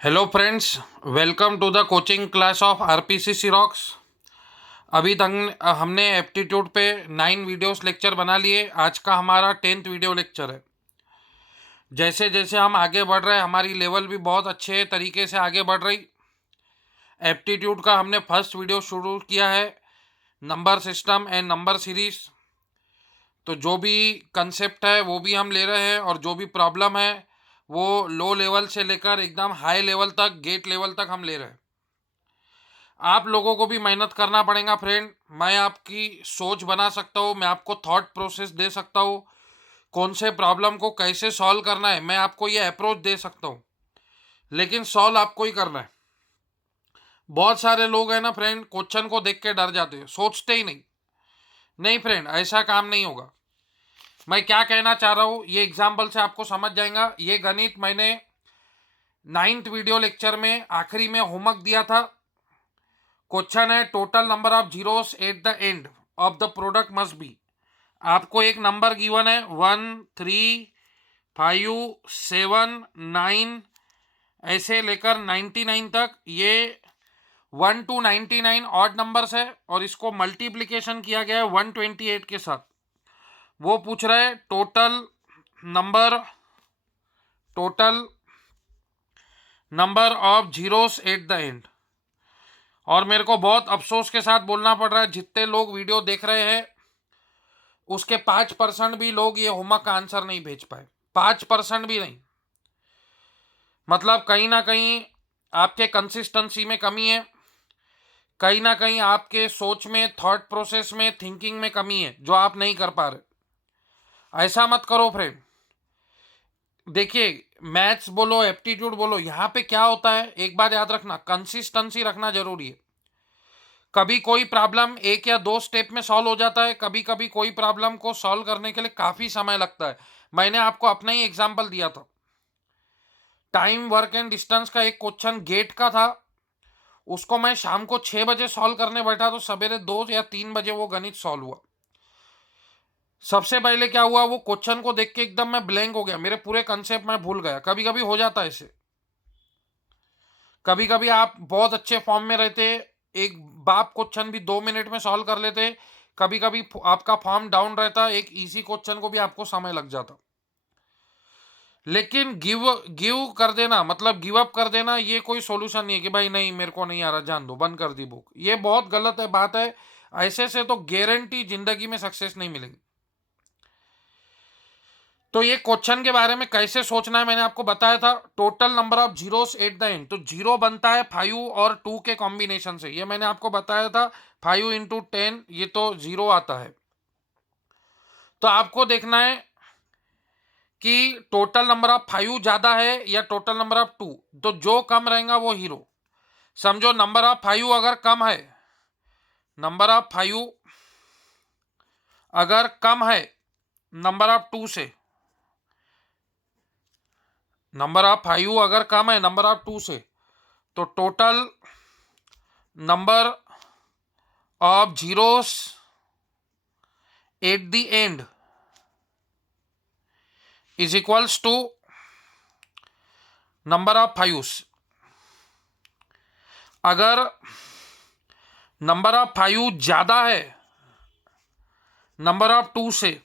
Hello friends, welcome to the coaching class of RPC सिरोक्स। अभी तक हमने एप्टीट्यूड पे 9 वीडियोस लेक्चर बना लिए। आज का हमारा 10th वीडियो लेक्चर है। जैसे जैसे हम आगे बढ़ रहे हैं, हमारी लेवल भी बहुत अच्छे तरीके से आगे बढ़ रही। एप्टीट्यूड का हमने फर्स्ट वीडियो शुरू किया है, number system and number series. तो जो भी कंसेप्ट है वो भी हम ले रहे हैं, और जो भी प्रॉब्लम है वो लो लेवल से लेकर एकदम हाई लेवल तक, गेट लेवल तक हम ले रहे हैं। आप लोगों को भी मेहनत करना पड़ेगा फ्रेंड। मैं आपकी सोच बना सकता हूँ, मैं आपको थॉट प्रोसेस दे सकता हूँ, कौन से प्रॉब्लम को कैसे सॉल्व करना है मैं आपको ये अप्रोच दे सकता हूँ, लेकिन सॉल्व आपको ही करना है। बहुत सारे लोग हैं ना फ्रेंड, क्वेश्चन को देख के डर जाते हैं, सोचते ही नहीं। नहीं फ्रेंड, ऐसा काम नहीं होगा। मैं क्या कहना चाह रहा हूँ ये एग्जाम्पल से आपको समझ जाएगा। ये गणित मैंने 9th वीडियो लेक्चर में आखिरी में होमवर्क दिया था। क्वेश्चन है, total number of zeros at the end of the product must be. आपको एक नंबर गिवन है 1, 3, 5, 7, 9, ऐसे लेकर 99 तक। ये 1 to 99 ऑड नंबर्स है, और इसको मल्टीप्लीकेशन किया गया है 128 के साथ। वो पूछ रहा है total number of zeros at the and. और मेरे को बहुत अफसोस के साथ बोलना पड़ रहा है, जितने लोग वीडियो देख रहे हैं उसके 5% भी लोग ये होमवर्क का आंसर नहीं भेज पाए। 5% भी नहीं। मतलब कहीं ना कहीं आपके कंसिस्टेंसी में कमी है, कहीं ना कहीं आपके सोच में, थॉट प्रोसेस में, थिंकिंग में कमी है, जो आप नहीं कर पा रहे। ऐसा मत करो फ्रेंड। देखिए, मैथ्स बोलो, एप्टीट्यूड बोलो, यहाँ पे क्या होता है एक बात याद रखना, कंसिस्टेंसी रखना जरूरी है। कभी कोई प्रॉब्लम 1 या 2 स्टेप में सॉल्व हो जाता है, कभी कभी कोई प्रॉब्लम को सॉल्व करने के लिए काफ़ी समय लगता है। मैंने आपको अपना ही एग्जाम्पल दिया था। टाइम, वर्क एंड डिस्टेंस का एक क्वेश्चन गेट का था। उसको मैं शाम को 6 बजे सॉल्व करने बैठा तो सवेरे 2 या 3 बजे वो गणित सॉल्व हुआ। सबसे पहले क्या हुआ, वो क्वेश्चन को देख के एकदम मैं ब्लैंक हो गया, मेरे पूरे कंसेप्ट मैं भूल गया। कभी कभी हो जाता है ऐसे। कभी कभी आप बहुत अच्छे फॉर्म में रहते, एक बाप क्वेश्चन भी 2 मिनट में सॉल्व कर लेते। कभी कभी आपका फॉर्म डाउन रहता, एक इजी क्वेश्चन को भी आपको समय लग जाता। लेकिन गिव गिव कर देना, मतलब गिव अप कर देना, ये कोई सॉल्यूशन नहीं है कि भाई नहीं मेरे को नहीं आ रहा, जान दो, बंद कर दी बुक। ये बहुत गलत है, बात है। ऐसे से तो गारंटी जिंदगी में सक्सेस नहीं मिलेगी। तो ये क्वेश्चन के बारे में कैसे सोचना है मैंने आपको बताया था। Total number of zeros at the and, तो जीरो बनता है 5 और 2 के कॉम्बिनेशन से, ये मैंने आपको बताया था। 5 × 10 ये तो जीरो आता है। तो आपको देखना है कि टोटल नंबर ऑफ 5 ज्यादा है या टोटल नंबर ऑफ 2। तो जो कम रहेगा वो हीरो। समझो नंबर ऑफ 5 अगर कम है, नंबर ऑफ 5 अगर कम है नंबर ऑफ 2 से, नंबर ऑफ 5 अगर कम है नंबर ऑफ 2 से, तो total number of zeros at the end is equals to number of 5। अगर नंबर ऑफ 5 ज्यादा है नंबर ऑफ 2 से,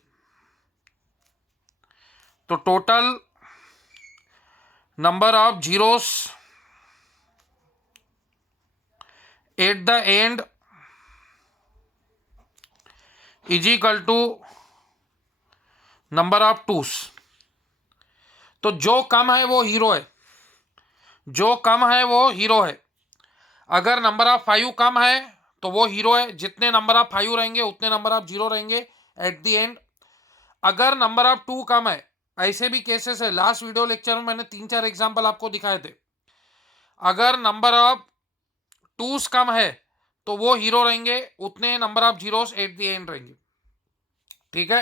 तो total number of zeros at the end is equal to number of 2। तो जो कम है वो हीरो है, जो कम है वो हीरो है। अगर नंबर ऑफ 5 कम है तो वो हीरो है, जितने नंबर ऑफ 5 रहेंगे उतने नंबर ऑफ जीरो रहेंगे एट द एंड। अगर नंबर ऑफ 2 कम है, ऐसे भी केसेस है, लास्ट वीडियो लेक्चर में मैंने 3-4 एग्जांपल आपको दिखाए थे। अगर नंबर ऑफ 2 कम है तो वो हीरो रहेंगे, उतने number of zeros at the and रहेंगे। ठीक है।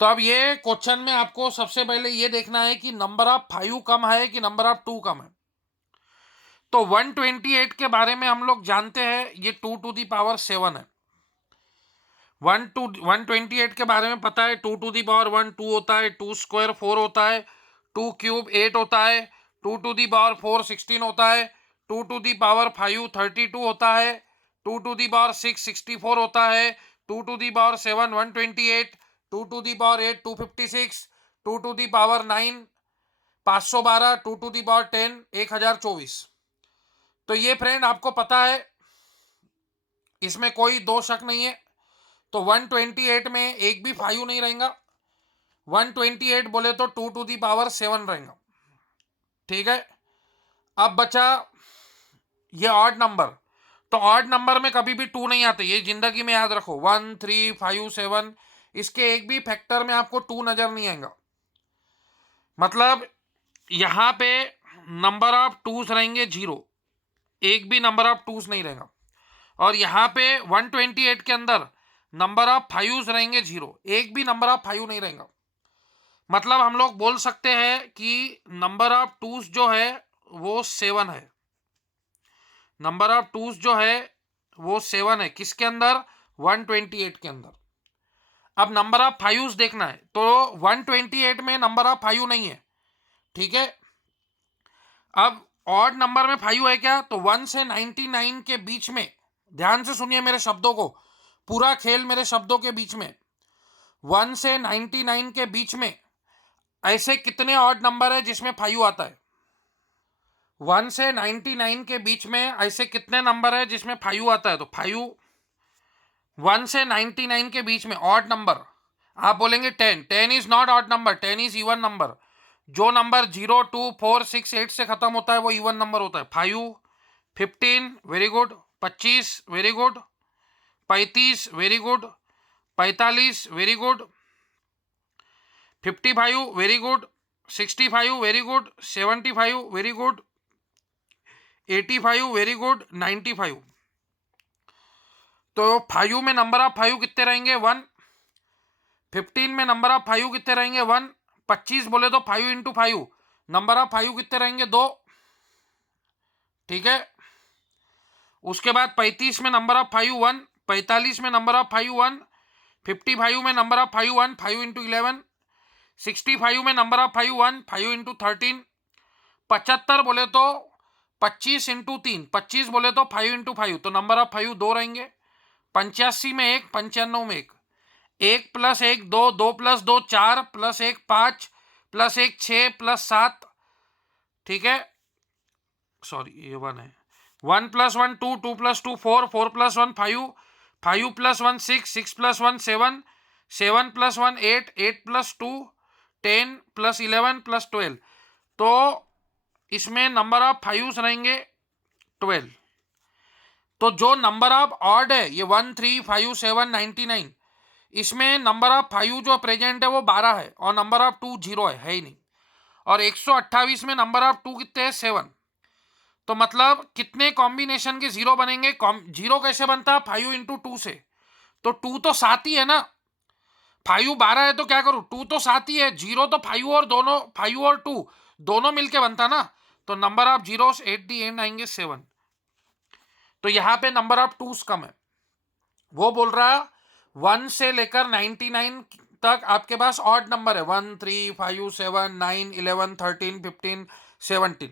तो अब ये क्वेश्चन में आपको सबसे पहले ये देखना है कि नंबर ऑफ 5 कम है कि नंबर ऑफ 2 कम है। तो 128 के बारे में हम लोग जानते हैं, ये 2⁻7 है। 128 के बारे में पता है, 2⁻1 2 होता है, 2² 4 होता है, 2³ 8 होता है, 2 टू दी पावर 4 16 होता है, 2 टू दी पावर 5 32 होता है, 2 टू दी पावर 6 64 होता है, 2 to the power 7 128, 2 to the power 8 256, 2 to the power 9 512, 2 to the power 10 1024। तो ये फ्रेंड आपको पता है, इसमें कोई दो शक नहीं है। तो 128 में एक भी 5 नहीं रहेगा, 128 बोले तो 2 टू दी पावर 7 रहेगा। ठीक है, अब बचा ये ऑड नंबर। तो ऑड नंबर में कभी भी 2 नहीं आते, ये जिंदगी में याद रखो। 1 3 5 7 इसके एक भी फैक्टर में आपको 2 नजर नहीं आएगा। मतलब यहां पे नंबर ऑफ टूज रहेंगे 0, एक भी नंबर ऑफ टूज नहीं रहेगा। और यहां पे 128 के अंदर नंबर ऑफ 5 रहेंगे 0, एक भी नंबर ऑफ 5 नहीं रहेगा। मतलब हम लोग बोल सकते हैं कि नंबर ऑफ टूज जो है वो 7 है। नंबर ऑफ टूज जो है वो 7 है, किसके अंदर? 128 के अंदर। अब नंबर ऑफ 5 देखना है, तो 128 में नंबर ऑफ 5 नहीं है। ठीक है, अब ऑड नंबर में 5 है क्या? तो 1 से 99 के बीच में, ध्यान से सुनिए मेरे शब्दों को, पूरा खेल मेरे शब्दों के बीच में। 1 से 99 के बीच में ऐसे कितने ऑड नंबर है जिसमें 5 आता है? 1 से 99 के बीच में ऐसे कितने नंबर है जिसमें 5 आता है? तो 5, 1 से 99 के बीच में ऑड नंबर, आप बोलेंगे 10। 10 is not odd number, 10 is even number. जो नंबर 0 2 4 6 8 से खत्म होता है वो इवन नंबर होता है। 5 15 very good, 25 very good, 35 very good, 45 very good, 55 very good, 65 very good, 75 very good, 85 very good, 95। तो 5 में नंबर ऑफ 5 कितने रहेंगे? 1। 15 में नंबर ऑफ 5 कितने रहेंगे? 1। 25 बोले तो 5 इंटू 5, नंबर ऑफ 5 कितने रहेंगे? 2। ठीक है, उसके बाद 35 में नंबर ऑफ 5 1, 45 में नंबर ऑफ 5 1, 55 में नंबर ऑफ 5 1, 5 इंटू 11, 65 में नंबर ऑफ 5 1, 5 इंटू 13, 75 बोले तो 25 इंटू 3, 25 बोले तो 5 इंटू 5, तो नंबर ऑफ 5 2 रहेंगे। 85 में 1, 95 में 1, 1 plus 1 2, 2 plus 2 4, plus 1 5, plus 1 6, plus 7। ठीक है, सॉरी ये 1 है। 1 plus 1 2, 2 plus 2 4, 4 plus 1 5, 5 plus 1 6, 6 plus 1 7, 7 plus 1 8, 8 plus 2 10, plus 11 plus 12। तो इसमें नंबर ऑफ 5 रहेंगे 12। तो जो नंबर ऑफ ऑड है ये 1 3 5 7 99, इसमें नंबर ऑफ 5 जो प्रेजेंट है वो 12 है, और नंबर ऑफ 2 0 है ही नहीं। और 128 में नंबर ऑफ 2 कितने हैं? 7। तो मतलब कितने कॉम्बिनेशन के 0 बनेंगे? 0 कैसे बनता है? 5 इंटू 2 से। तो 2 तो 7 ही है ना, 5 12 है तो क्या करूं? 2 तो 7 ही है, 0 तो 5 और दोनों 5 और 2 दोनों मिलके बनता ना। तो number of zeros at the and आएंगे 7। तो यहां पे नंबर ऑफ टूज कम है। वो बोल रहा 1 से लेकर 99 तक आपके पास ऑड नंबर है, 1 3 5 7 9 11 13 15 17।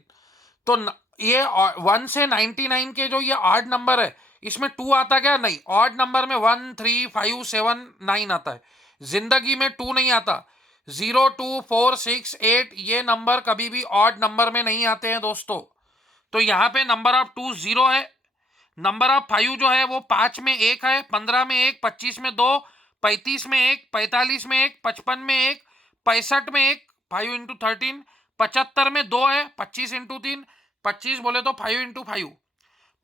तो ये 1 से 99 के जो ये ऑड नंबर है इसमें 2 आता क्या? नहीं, ऑड नंबर में 1 3 5 7 9 आता है, जिंदगी में 2 नहीं आता। 0 2 4 6 8 ये नंबर कभी भी ऑड नंबर में नहीं आते हैं दोस्तों। तो यहाँ पे नंबर ऑफ 2 0 है, नंबर ऑफ 5 जो है वो 5 में 1 है, 15 में 1, 25 में 2, 35 में 1, 45 में 1, 55 में 1, 65 में 1, 5 इंटू 13, 75 में 2 है, 25 इंटू 3, 25 बोले तो 5 इंटू 5,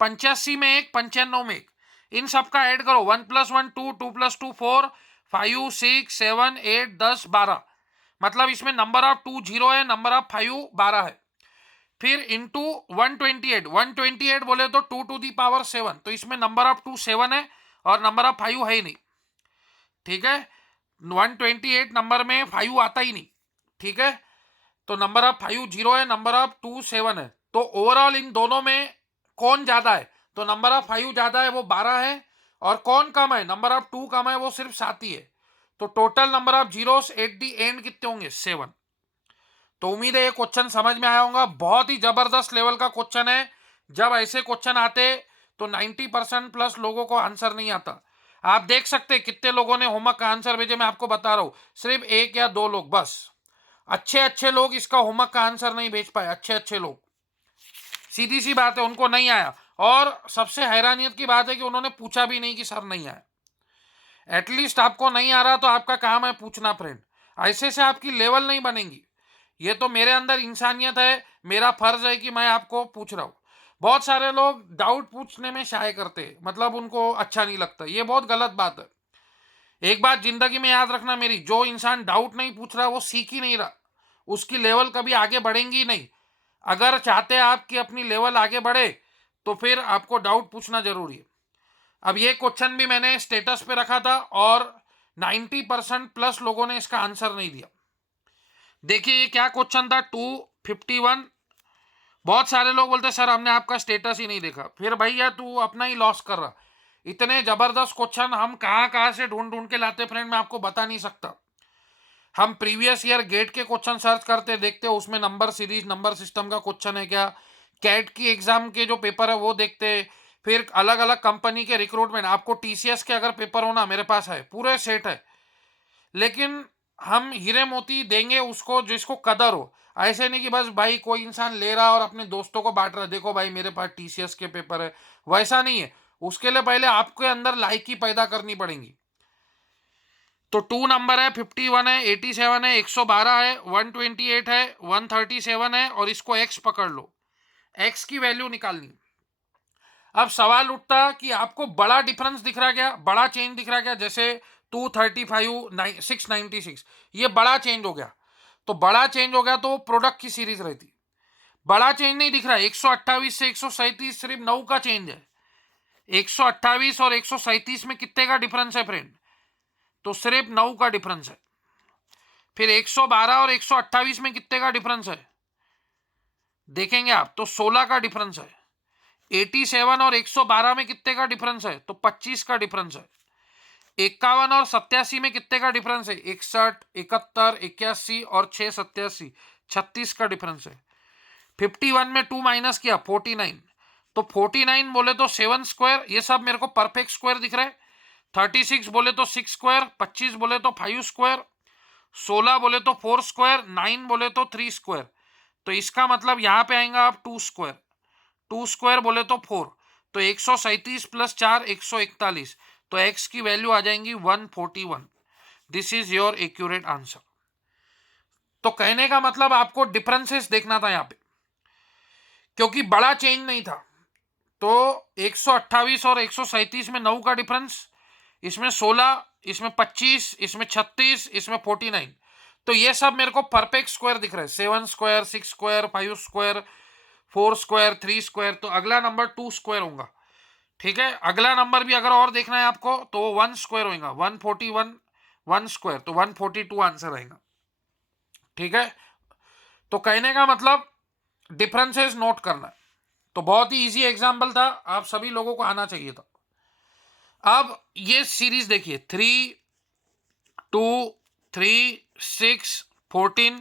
85 में 1, 95 में 1। इन सब का ऐड करो, 1 प्लस 1 2, 2 प्लस 2 4, 5 6 7 8 10 12। मतलब इसमें नंबर ऑफ 2 0 है, नंबर ऑफ 5 12 है। फिर इंटू 128, 128 बोले तो 2 टू दी पावर 7, तो इसमें नंबर ऑफ 2 7 है और नंबर ऑफ 5 है ही नहीं। ठीक है, 128 नंबर में 5 आता ही नहीं। ठीक है, तो नंबर ऑफ 5 0 है, नंबर ऑफ 2 7 है। तो ओवरऑल इन दोनों में कौन ज्यादा है? तो नंबर ऑफ 5 ज्यादा है, वो 12 है। और कौन कम है? नंबर ऑफ 2 कम है, वो सिर्फ 7 ही है। तो total number of zeros at the and कितने होंगे? 7। तो उम्मीद है ये क्वेश्चन समझ में आया होगा। बहुत ही जबरदस्त लेवल का क्वेश्चन है। जब ऐसे क्वेश्चन आते तो 90% प्लस लोगों को आंसर नहीं आता। आप देख सकते हैं कितने लोगों ने होमवर्क का आंसर भेजे। मैं आपको बता रहा हूं, सिर्फ 1 या 2 लोग बस। अच्छे अच्छे लोग इसका होमवर्क का आंसर नहीं भेज पाए। अच्छे अच्छे लोग, सीधी सी बात है, उनको नहीं आया। और सबसे हैरानियत की बात है कि उन्होंने पूछा भी नहीं कि सर नहीं आया। एटलीस्ट आपको नहीं आ रहा तो आपका काम है पूछना फ्रेंड। ऐसे से आपकी लेवल नहीं बनेगी। ये तो मेरे अंदर इंसानियत है, मेरा फर्ज है कि मैं आपको पूछ रहा हूँ। बहुत सारे लोग डाउट पूछने में शाय करते हैं, मतलब उनको अच्छा नहीं लगता। ये बहुत गलत बात है। एक बात जिंदगी में याद रखना मेरी, जो इंसान डाउट नहीं पूछ रहा वो सीख ही नहीं रहा, उसकी लेवल कभी आगे बढ़ेंगी नहीं। अगर चाहते हैं आप कि अपनी लेवल आगे बढ़े तो फिर आपको डाउट पूछना जरूरी है। अब ये क्वेश्चन भी मैंने स्टेटस पे रखा था और 90% प्लस लोगों ने इसका आंसर नहीं दिया। देखिए ये क्या क्वेश्चन था, 251। बहुत सारे लोग बोलते सर हमने आपका स्टेटस ही नहीं देखा। फिर भैया तू अपना ही लॉस कर रहा। इतने जबरदस्त क्वेश्चन हम कहाँ कहाँ से ढूंढ ढूंढ के लाते फ्रेंड, मैं आपको बता नहीं सकता। हम प्रीवियस ईयर गेट के क्वेश्चन सर्च करते, देखते उसमें नंबर सीरीज नंबर सिस्टम का क्वेश्चन है क्या। कैट की एग्जाम के जो पेपर है वो देखते। फिर अलग अलग कंपनी के रिक्रूटमेंट, आपको टीसीएस के अगर पेपर होना मेरे पास है, पूरे सेट है। लेकिन हम हीरे मोती देंगे उसको जिसको कदर हो। ऐसे नहीं कि बस भाई कोई इंसान ले रहा और अपने दोस्तों को बांट रहा, देखो भाई मेरे पास टीसीएस के पेपर है। वैसा नहीं है। उसके लिए पहले आपके अंदर लाइकी पैदा करनी पड़ेगी। तो 2 नंबर है, 51 है, 87 है, 112 है, 128 है, 137 है और इसको एक्स पकड़ लो। एक्स की वैल्यू निकालनी। अब सवाल उठता कि आपको बड़ा डिफरेंस दिख रहा क्या, बड़ा चेंज दिख रहा क्या, जैसे 235 696, ये बड़ा चेंज हो गया। तो बड़ा चेंज हो गया तो प्रोडक्ट की सीरीज रहती। बड़ा चेंज नहीं दिख रहा है। 128 से 137 सिर्फ 9 का चेंज है। 128 और 137 में कितने का डिफरेंस है फ्रेंड, तो सिर्फ 9 का डिफरेंस है। फिर 112 और 128 में कितने का डिफरेंस है देखेंगे आप, तो 16 का डिफरेंस है। 87 और 112 में कितने का डिफरेंस है, तो 25 का डिफरेंस है। 51 और 87 में कितने का डिफरेंस है, 61, 71, 81 और 6 87, 36 का डिफरेंस है। 51 में 2 माइनस किया 49, तो 49 बोले तो 7 स्क्वायर, ये सब मेरे को परफेक्ट स्क्वायर दिख रहा है। 36 बोले तो 6 स्क्वायर, 25 बोले तो 5 स्क्वायर, 16 बोले तो 4 स्क्वायर, 9 बोले तो 3 स्क्वायर। तो इसका मतलब यहां पे आएगा आप 2 स्क्वायर। 2 स्क्वायर बोले तो 4, तो 137 प्लस 4 141। तो एक्स की वैल्यू आ जाएंगी 141। This is your accurate answer. तो कहने का मतलब आपको डिफरेंसेस देखना था यहां पे, क्योंकि बड़ा चेंज नहीं था। तो 128 और 137 में 9 का डिफरेंस, इसमें 16, इसमें 25, इसमें 36, इसमें 49। तो ये सब मेरे को परफेक्ट स्क्वायर दिख रहा है। 7 square, 6 square, 5 square, 4 square, 3 square. तो अगला नंबर 2 स्क्वायर होगा। ठीक है, अगला नंबर भी अगर और देखना है आपको तो 1 स्क्वायर होगा। 141 1 स्क्वायर, तो 142 आंसर आएगा। ठीक है, तो कहने का मतलब डिफरेंसेस नोट करना। तो बहुत ही इजी एग्जाम्पल था, आप सभी लोगों को आना चाहिए था। अब ये सीरीज देखिए, 3 2 3 6 14,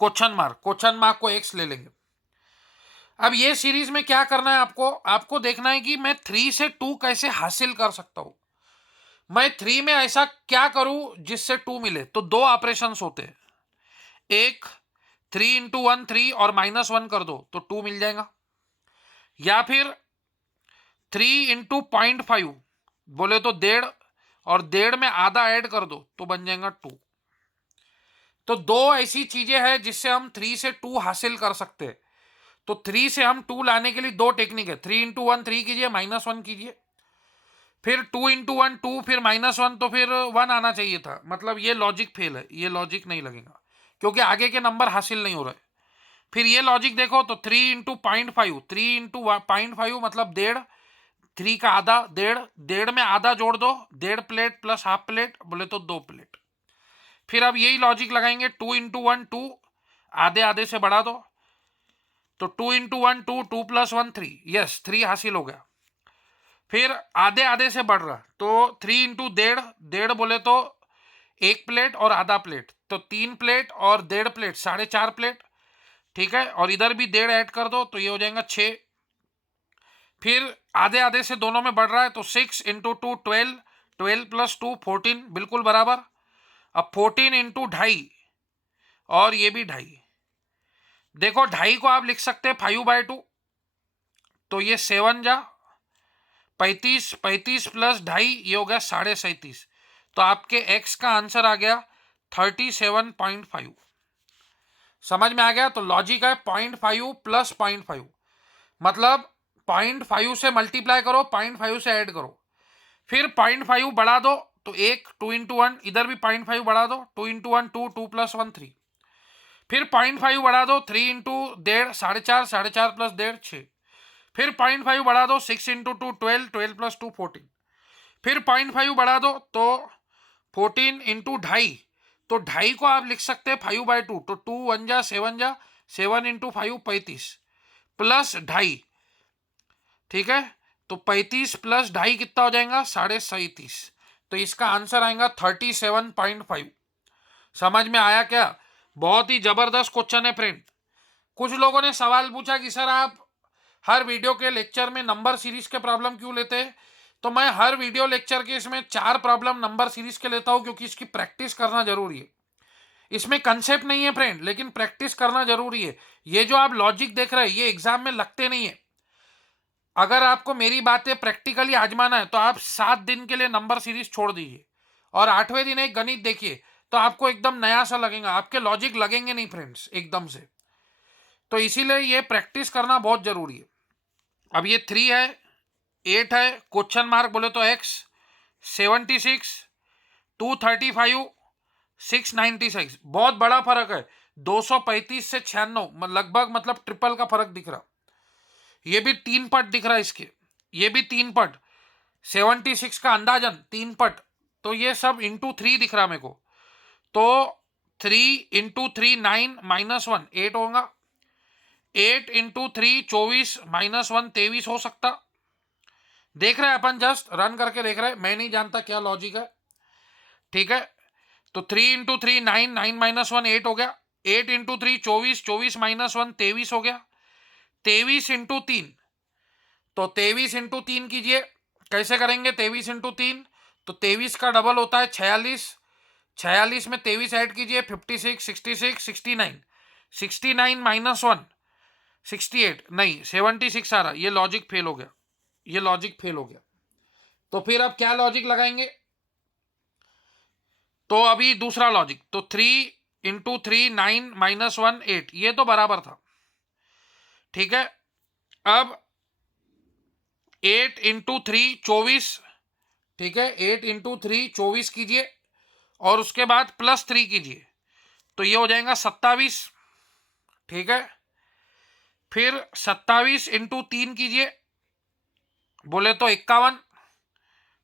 क्वेश्चन मार्क को एक्स ले लेंगे। अब ये सीरीज में क्या करना है आपको, आपको देखना है कि मैं 3 से 2 कैसे हासिल कर सकता हूं। मैं 3 में ऐसा क्या करूं जिससे 2 मिले। तो 2 ऑपरेशन होते हैं। एक, 3 इंटू 1 3 और -1 कर दो तो 2 मिल जाएगा। या फिर 3 इंटू 0.5 बोले तो 1.5 और 1.5 में आधा ऐड कर दो तो बन जाएगा 2। तो 2 ऐसी चीजें हैं जिससे हम 3 से 2 हासिल कर सकते हैं। तो 3 से हम 2 लाने के लिए 2 टेक्निक है। 3 इंटू 1 3 कीजिए, -1 कीजिए, फिर 2 इंटू 1 2, फिर -1, तो फिर 1 आना चाहिए था। मतलब ये लॉजिक फेल है, ये लॉजिक नहीं लगेगा क्योंकि आगे के नंबर हासिल नहीं हो रहे। फिर ये लॉजिक देखो, तो 3 इंटू 0.5, 3 इंटू 0.5 मतलब 1.5, 3 का आधा 1.5, 1.5 में आधा जोड़ दो, 1.5 प्लेट प्लस हाफ प्लेट बोले तो 2 प्लेट। फिर अब यही लॉजिक लगाएंगे, 2 इंटू 1 2, आधे आधे से बढ़ा दो, तो 2 इंटू 1 2, 2 प्लस 1 3, यस 3 हासिल हो गया। फिर आधे आधे से बढ़ रहा, तो 3 इंटू 1.5, 1.5 बोले तो 1 प्लेट और आधा प्लेट तो 3 प्लेट और 1.5 प्लेट 4.5 प्लेट, ठीक है, और इधर भी 1.5 ऐड कर दो तो ये हो जाएगा 6। फिर आधे आधे से दोनों में बढ़ रहा है तो 6 इंटू 2 12, 12 प्लस 2 14, बिल्कुल बराबर। अब 14 इंटू 2.5 और ये भी 2.5। देखो 2.5 को आप लिख सकते हैं 5/2, तो ये 7 जा 35, 35 प्लस 2.5 ये हो गया 37.5। तो आपके एक्स का आंसर आ गया 37.5। समझ में आ गया? तो लॉजिक है 0.5 प्लस 0.5, मतलब 0.5 से मल्टीप्लाई करो, 0.5 से ऐड करो, फिर 0.5 बढ़ा दो तो 1, 2 इंटू 1, इधर भी 0.5 बढ़ा दो, 2 इंटू 1 2, 2 प्लस 1 3, फिर 0.5 बढ़ा दो 3 इंटू 1.5 4.5, 4.5 प्लस 1.5 6, फिर 0.5 बढ़ा दो 6 इंटू 2 12, 12 प्लस 2 14, फिर 0.5 बढ़ा दो तो 14 इंटू 2.5, तो 2.5 को आप लिख सकते हैं 5/2, तो 2 1 जा 7 जा 7 इंटू 5 35 प्लस 2.5, ठीक है, तो 35 प्लस 2.5 कितना हो जाएगा 37.5। तो इसका आंसर आएगा 37.5। समझ में आया क्या? बहुत ही जबरदस्त क्वेश्चन है फ्रेंड। कुछ लोगों ने सवाल पूछा कि सर आप हर वीडियो के लेक्चर में नंबर सीरीज के प्रॉब्लम क्यों लेते हैं? तो मैं हर वीडियो लेक्चर के इसमें 4 प्रॉब्लम नंबर सीरीज के लेता हूं क्योंकि इसकी प्रैक्टिस करना जरूरी है। इसमें कंसेप्ट नहीं है फ्रेंड, लेकिन प्रैक्टिस करना जरूरी है। ये जो आप लॉजिक देख रहे हैं ये एग्जाम में लगते नहीं है। अगर आपको मेरी बातें प्रैक्टिकली आजमाना है तो आप 7 दिन के लिए नंबर सीरीज छोड़ दीजिए और 8वें दिन एक गणित देखिए, तो आपको एकदम नया सा लगेगा, आपके लॉजिक लगेंगे नहीं फ्रेंड्स एकदम से। तो इसीलिए ये प्रैक्टिस करना बहुत जरूरी है। अब ये 3 है, 8 है, क्वेश्चन मार्क बोले तो एक्स, 76, 235, 696, बहुत बड़ा फर्क है। 235 से 96 लगभग, मतलब ट्रिपल का फर्क दिख रहा। ये भी 3 पट दिख रहा है इसके, ये भी 3 पट, 76 का अंदाजन 3 पट, तो ये सब इंटू 3 दिख रहा मेरे को। तो 3 इंटू 3 9 माइनस 1 8 होगा, 8 इंटू 3 24 माइनस 1 23 हो सकता। देख रहे हैं अपन, जस्ट रन करके देख रहे हैं, मैं नहीं जानता क्या लॉजिक है, ठीक है। तो 3 इंटू 3 9, 9 माइनस 1 8 हो गया, 8 इंटू 3 24, 24 माइनस 1 23 हो गया, 23 इंटू 3, तो 23 इंटू 3 कीजिए, कैसे करेंगे 23 इंटू 3, तो 23 का डबल होता है 46, 46 में 23 ऐड कीजिए 56, 66, 69, 69 माइनस 1 68, नहीं 76 आ रहा, ये लॉजिक फेल हो गया, ये लॉजिक फेल हो गया। तो फिर अब क्या लॉजिक लगाएंगे? तो अभी दूसरा लॉजिक, तो 3 इंटू 3 9 माइनस 1 8, ये तो बराबर था, ठीक है। अब 8 इंटू 3 24, ठीक है, 8 इंटू 3 24 कीजिए और उसके बाद प्लस 3 कीजिए, तो ये हो जाएगा 27, ठीक है। फिर 27 इंटू 3 कीजिए, बोले तो 51,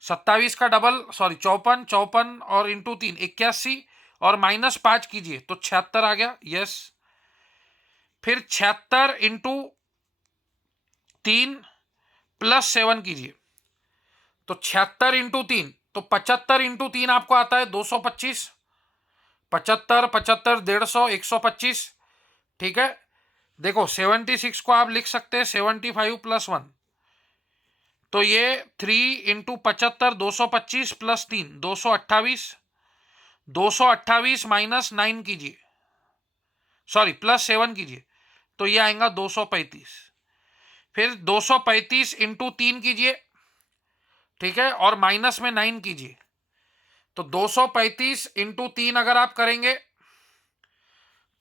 27 का डबल सॉरी 54, 54 और इंटू 3 81, और माइनस 5 कीजिए तो 76 आ गया, यस। फिर 76 इंटू 3 प्लस 7 कीजिए, तो 76 इंटू 3, तो 75 इंटू 3 आपको आता है 225, 75 75 150 125, ठीक है। देखो 76 को आप लिख सकते हैं 75 प्लस 1, तो ये 3 इंटू 75 225 प्लस 3 228, 228 माइनस 9 कीजिए, सॉरी प्लस 7 कीजिए, तो ये आएगा 235। फिर 235 इंटू 3 कीजिए, ठीक है, और माइनस में 9 कीजिए, तो 235 इंटू 3 अगर आप करेंगे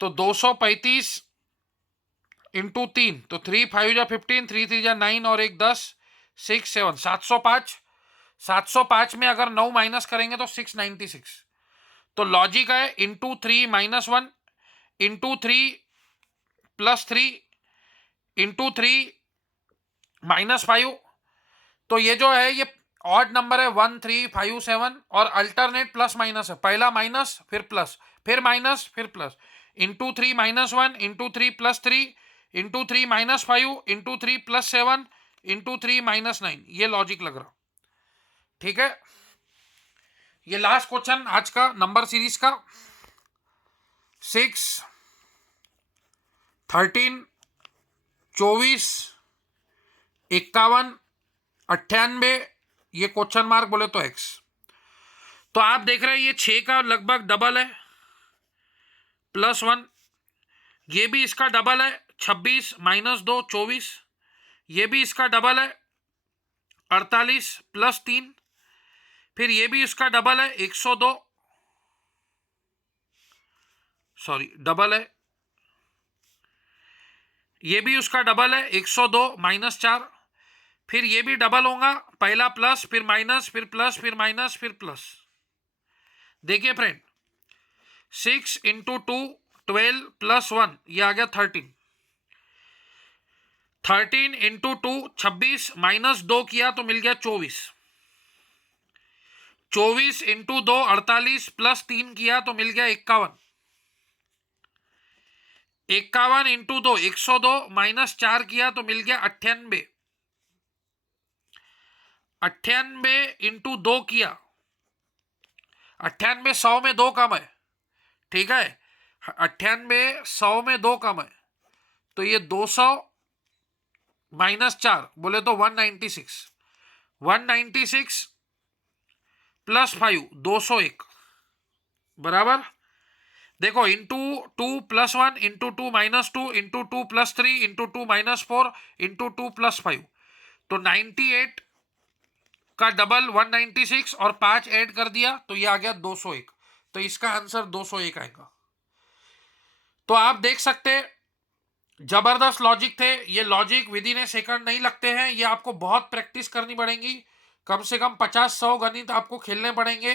तो 235 इंटू 3, तो 3 5 जा 15, 3 3 जा 9 और 1 10, 6 7 705, 705 में अगर 9 माइनस करेंगे तो 696। तो लॉजिक है into 3 minus 1 into 3 plus 3 into 3 minus 5, तो ये जो है ये ऑड नंबर है 1 3 5 7, और अल्टरनेट प्लस माइनस है, पहला माइनस फिर प्लस फिर माइनस फिर plus, into 3 minus 1 into 3 plus 3 into 3 minus 5 into 3 plus 7 into 3 minus 9, ये लॉजिक लग रहा, ठीक है। ये लास्ट क्वेश्चन आज का नंबर सीरीज का। 6, 13, 24, 51, 98, ये क्वेश्चन मार्क बोले तो x। तो आप देख रहे हैं ये 6 का लगभग डबल है, +1। ये भी इसका डबल है, 26 - 2 24। ये भी इसका डबल है, 48 + 3। फिर ये भी इसका डबल है, 102, सॉरी डबल है। ये भी उसका डबल है, 102 - 4। फिर ये भी डबल होगा, पहला प्लस फिर माइनस फिर प्लस फिर माइनस फिर प्लस। देखिए फ्रेंड, 6 × 2 12 + 1, ये आ गया 13। 13 × 2 26 - 2 किया तो मिल गया 24। 24 × 2 48 + 3 किया तो मिल गया 51। 51 × 2 102 - 4 किया तो मिल गया 98। 98 × 2 किया, 98 100 में 2 कम है, ठीक है। 98 100 में 2 कम है, तो ये 200 - 4 बोले तो 196। 196 + 5 201 बराबर। देखो इंटू 2 + 1 × 2 - 2 × 2 + 3 × 2 - 4 × 2 + 5, तो 98 का डबल 196 और 5 ऐड कर दिया तो ये आ गया 201। तो इसका आंसर 201 आएगा। तो आप देख सकते जबरदस्त लॉजिक थे ये। Logic with in A second नहीं लगते हैं, ये आपको बहुत प्रैक्टिस करनी पड़ेगी। कम से कम 50-100 गणित आपको खेलने पड़ेंगे,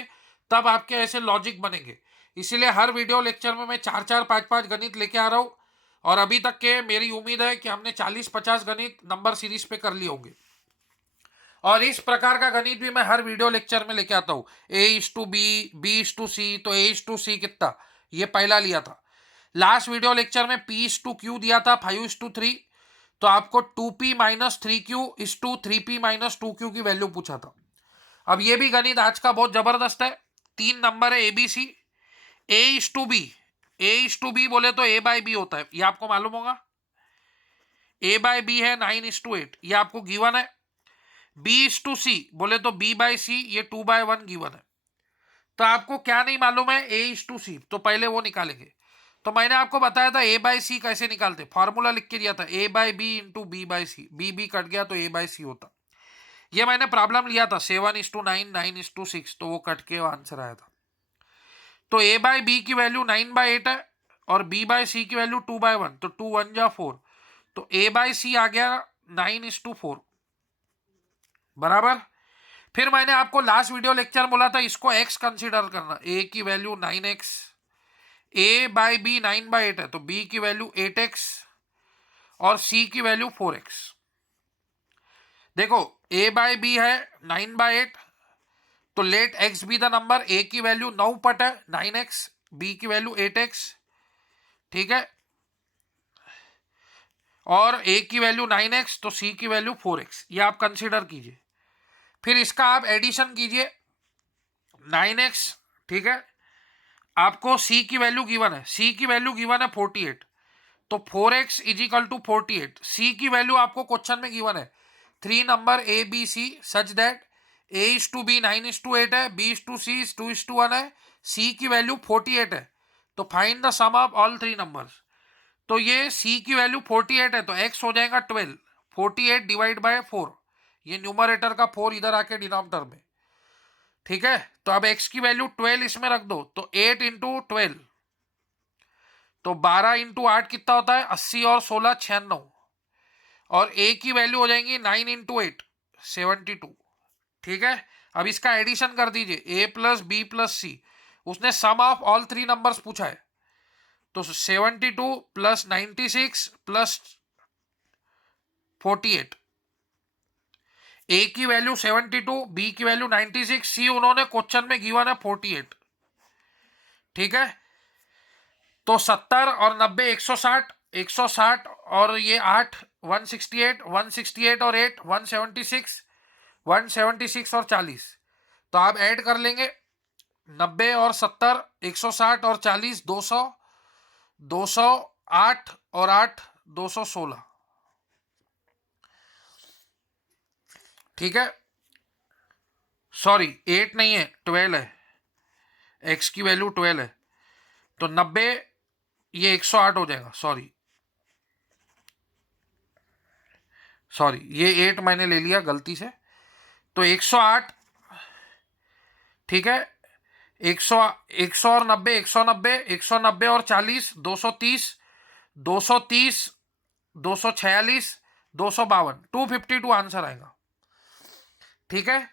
तब आपके ऐसे लॉजिक बनेंगे। इसीलिए हर वीडियो लेक्चर में मैं 4-4, 5-5 गणित लेके आ रहा हूँ। और अभी तक के मेरी उम्मीद है कि हमने 40-50 गणित नंबर सीरीज पे कर लिए होंगे। और इस प्रकार का गणित भी मैं हर वीडियो लेक्चर में लेके आता हूँ। A/B, B/C, तो A/C कितना, ये पहला लिया था। लास्ट वीडियो लेक्चर में P/Q दिया था 5:3, तो आपको 2P - 3Q = 3P - 2Q की वैल्यू पूछा था। अब ये भी गणित आज का बहुत जबरदस्त है। 3 नंबर है ABC। A/B, A/B बोले तो A/B होता है, ये आपको मालूम होगा। A/B है 9:8, ये आपको गिवन है। B/C बोले तो B/C, ये 2/1 गिवन है। तो आपको क्या नहीं मालूम है A/C, तो पहले वो निकालेंगे। तो मैंने आपको बताया था A/C कैसे निकालते, फॉर्मूला लिख के दिया था A/B × B/C। B कट गया तो A/C होता। ये मैंने प्रॉब्लम लिया था 7:9, 9:6, तो वो कट के आंसर आया था। तो A/B की वैल्यू 9/8 है और B/C की वैल्यू 2/1, तो 2 1 जा 4, तो A/C आ गया 9:4 बराबर। फिर मैंने आपको लास्ट वीडियो लेक्चर बोला था इसको x कंसीडर करना। A की वैल्यू 9x, A/B 9/8 है तो B की वैल्यू 8x और C की वैल्यू 4x। देखो A/B है 9/8, तो let x be the number. A की वैल्यू 9 पट है 9x, B की वैल्यू 8x, ठीक है। और A की वैल्यू 9x, तो C की वैल्यू 4x, ये आप कंसीडर कीजिए। फिर इसका आप एडिशन कीजिए 9x, ठीक है। आपको C की वैल्यू गिवन है, C की वैल्यू गिवन है 48, तो 4x = 48। C की वैल्यू आपको क्वेश्चन में गिवन है 3 number ABC such that A/B 9:8 है, B/C 2:1 है, C की वैल्यू 48 है। तो find the sum of all 3 numbers. तो ये C की वैल्यू 48 है तो x हो जाएगा 12। 48 / 4, ये न्यूमरेटर का 4 इधर आके डिनोमिनेटर में, ठीक है। तो अब x की वैल्यू 12 इसमें रख दो, तो 8 × 12, तो 12 × 8 कितना होता है 80 और 16 96, और a की वैल्यू हो जाएंगी 9 × 8 72, ठीक है। अब इसका एडिशन कर दीजिए A + B + C। उसने सम ऑफ ऑल 3 नंबर्स पूछा है, तो 72 + 96 + 48। A की वैल्यू 72, B की वैल्यू 96, C उन्होंने क्वेश्चन में गिवन है 48, ठीक है। तो 70 और 90 160, 160 और ये 8 168, 168 और 8 176, 176 और 40, तो आप ऐड कर लेंगे 90 और 70, 160 और 40 200, 208 और 8 216, ठीक है। सॉरी 8 नहीं है, 12 है, एक्स की वैल्यू 12 है, तो 90 ये 108 हो जाएगा। सॉरी ये 8 मैंने ले लिया गलती से, तो 108, ठीक है। 100, 100 और 90, 190, 190 और 40, 230, 230, 246, 252, 252 आंसर आएगा, ठीक है।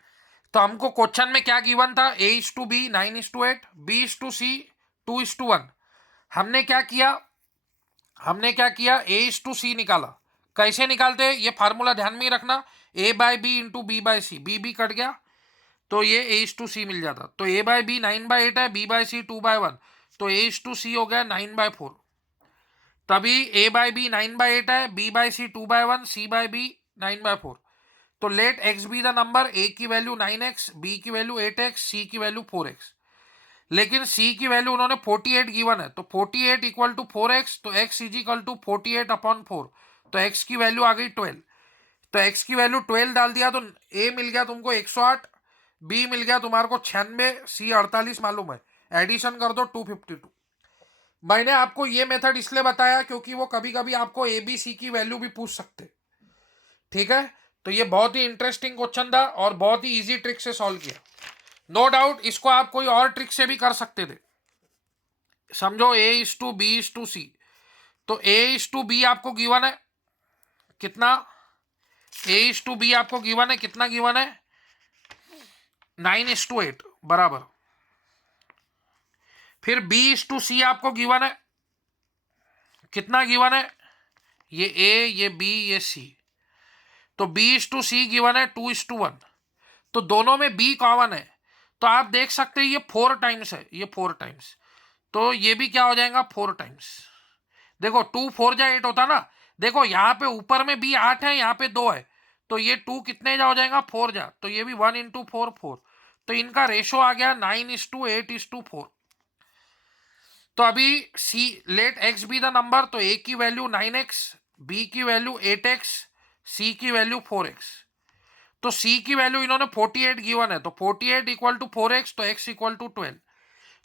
तो हमको क्वेश्चन में क्या गिवन था, A:B 9:8, B:C 2:1। हमने क्या किया A:C निकाला। कैसे निकालते हैं ये फार्मूला ध्यान में ही रखना, A/B into B/C, B cut गया तो ये A:C मिल जाता। तो A/B 9/8 है, B/C 2/1, तो A:C हो गया 9/4। तभी A/B 9/8 है, B/C 2/1, C/B 9/4। तो let x be the number, A की वैल्यू 9x, B की वैल्यू 8x, C की वैल्यू 4x। लेकिन C की वैल्यू उन्होंने 48 गिवन है, तो 48 इक्वल टू 4x, तो x इज इक्वल टू 48/4, तो x की वैल्यू आ गई 12। तो x की वैल्यू 12 डाल दिया तो A मिल गया तुमको 108, B मिल गया तुम्हारे को 96, C 48 मालूम है, एडिशन कर दो 252। मैंने आपको ये मेथड इसलिए बताया क्योंकि वो कभी कभी आपको ABC की वैल्यू भी पूछ सकते, ठीक है। तो ये बहुत ही इंटरेस्टिंग क्वेश्चन था और बहुत ही इजी ट्रिक से सॉल्व किया। नो डाउट इसको आप कोई और ट्रिक से भी कर सकते थे। समझो A:B:C, तो A:B आपको गिवन है कितना, A:B आपको गिवन है कितना, गिवन है 9:8 बराबर। फिर B:C आपको गिवन है कितना, गिवन है ये A, ये B, ये C, तो B:C गिवन है 2:1। तो दोनों में B कॉमन है, तो आप देख सकते हैं ये 4 टाइम्स है, ये 4 टाइम्स, तो ये भी क्या हो जाएगा 4 टाइम्स। देखो 2 4 जा 8 होता ना, देखो यहाँ पे ऊपर में B 8 है, यहाँ पे 2 है, तो ये 2 कितने जा हो जाएगा 4 जा, तो ये भी 1 इंटू 4 4, तो इनका रेशो आ गया 9:8:4। तो अभी C let x be the number, तो A की वैल्यू 9x, B की वैल्यू 8x, C की वैल्यू 4x। तो C की वैल्यू इन्होंने 48 गिवन है, तो 48 इक्वल टू 4x, तो x इक्वल टू 12।